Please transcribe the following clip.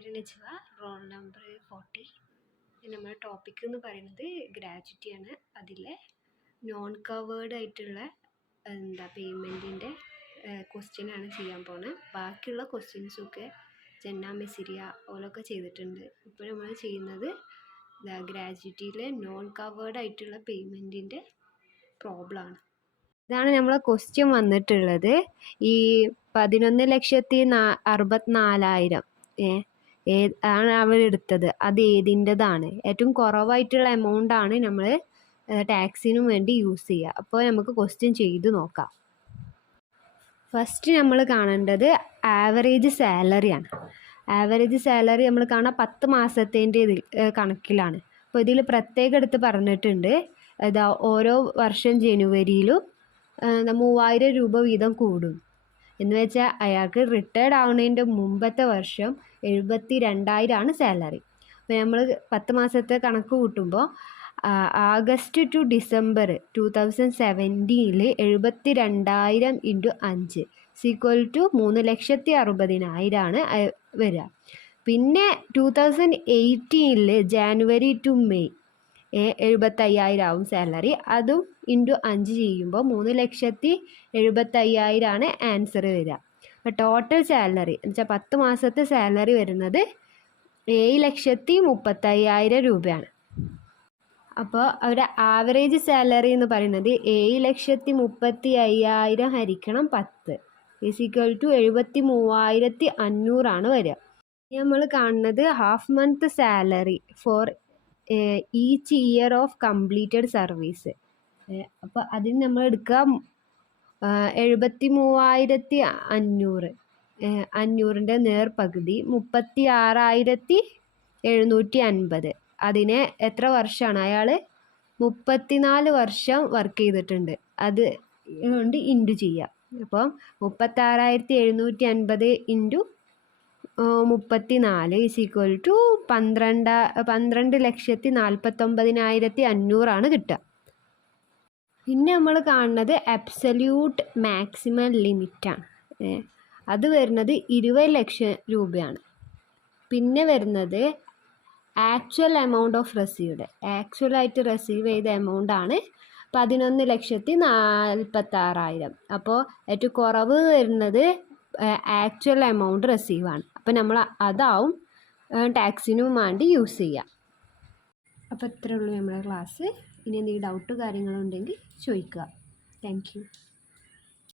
പേര് Najwa, roll number 40. നമ്മുടെ topic എന്ന് പറയുന്നത് ഗ്രാജുവിറ്റിയാണ്. അതിലെ നോൺ കവേർഡ് ആയിട്ടുള്ള പേയ്മെൻറ്റിൻ്റെ ക്വസ്റ്റ്യനാണ് ചെയ്യാൻ പോകുന്നത്. ബാക്കിയുള്ള ക്വസ്റ്റ്യൻസൊക്കെ ജന്ന മെസിരിയ ഓലൊക്കെ ചെയ്തിട്ടുണ്ട്. ഇപ്പോൾ നമ്മൾ ചെയ്യുന്നത് ഗ്രാജുവിറ്റിയിലെ നോൺ കവേർഡ് ആയിട്ടുള്ള പേയ്മെൻറ്റിൻ്റെ പ്രോബ്ലമാണ്. ഇതാണ് നമ്മളെ ക്വസ്റ്റ്യൻ വന്നിട്ടുള്ളത്. ഈ 11,64,000 ആണ് അവരെടുത്തത്. അത് ഏതിൻ്റെതാണ്? ഏറ്റവും കുറവായിട്ടുള്ള എമൗണ്ട് ആണ് നമ്മൾ ടാക്സിനും വേണ്ടി യൂസ് ചെയ്യുക. അപ്പോൾ നമുക്ക് ക്വസ്റ്റ്യൻ ചെയ്ത് നോക്കാം. ഫസ്റ്റ് നമ്മൾ കാണേണ്ടത് ആവറേജ് സാലറിയാണ്. ആവറേജ് സാലറി നമ്മൾ കാണാൻ 10 മാസത്തിൻ്റെ കണക്കിലാണ്. അപ്പോൾ ഇതിൽ പ്രത്യേകം എടുത്ത് പറഞ്ഞിട്ടുണ്ട്, ഓരോ വർഷം ജനുവരിയിലും 3,000 രൂപ വീതം കൂടും. എന്ന് വെച്ചാൽ അയാൾക്ക് റിട്ടയർഡ് ആവുന്നതിൻ്റെ മുമ്പത്തെ വർഷം 72,000 സാലറി. അപ്പോൾ നമ്മൾ 10 മാസത്തെ കണക്ക് കൂട്ടുമ്പോൾ ആഗസ്റ്റ് ടു ഡിസംബർ 2017 72,000 × 5 = 3,60,60,000 വരിക. പിന്നെ 2018 ജാനുവരി ടു മെയ് 75,000 ആവും സാലറി. അതും × 5 ചെയ്യുമ്പോൾ 3,70,75,000 ആൻസർ വരിക. അപ്പോൾ ടോട്ടൽ സാലറി എന്ന് വെച്ചാൽ 10 മാസത്തെ സാലറി വരുന്നത് 7,30,000 രൂപയാണ്. അപ്പോൾ അവരുടെ ആവറേജ് സാലറി എന്ന് പറയുന്നത് 7,30,500 ഹരിക്കണം 10 = 73,500 വരിക. നമ്മൾ കാണുന്നത് half month salary for each year of completed service. അപ്പോൾ അതിന് നമ്മൾ എടുക്കുക 73,500. 500ൻ്റെ നേർപകുതി 36,750. അതിനെ എത്ര വർഷമാണ്? അയാൾ 34 വർഷം വർക്ക് ചെയ്തിട്ടുണ്ട്. അത് കൊണ്ട് ഇൻറ്റു ചെയ്യാം. അപ്പം 36,750 × 34 = 12,49,500 കിട്ടുക. പിന്നെ നമ്മൾ കാണുന്നത് അബ്സല്യൂട്ട് മാക്സിമം ലിമിറ്റാണ്. അത് വരുന്നത് 20 ലക്ഷം രൂപയാണ്. പിന്നെ വരുന്നത് ആക്ച്വൽ എമൗണ്ട് ഓഫ് റെസീവ്ഡ്. ആക്ച്വലായിട്ട് റിസീവ് ചെയ്ത എമൗണ്ട് ആണ് 11,46,000. അപ്പോൾ ഏറ്റവും കുറവ് വരുന്നത് ആക്ച്വൽ എമൗണ്ട് റിസീവാണ്. അപ്പോൾ നമ്മൾ അതാവും ടാക്സിനും വേണ്ടി യൂസ് ചെയ്യുക. അപ്പോൾ ഇത്രയേ ഉള്ളൂ നമ്മുടെ ക്ലാസ്. ഇനി എന്തെങ്കിലും ഡൗട്ട് കാര്യങ്ങളുണ്ടെങ്കിൽ ചോദിക്കുക. Thank you.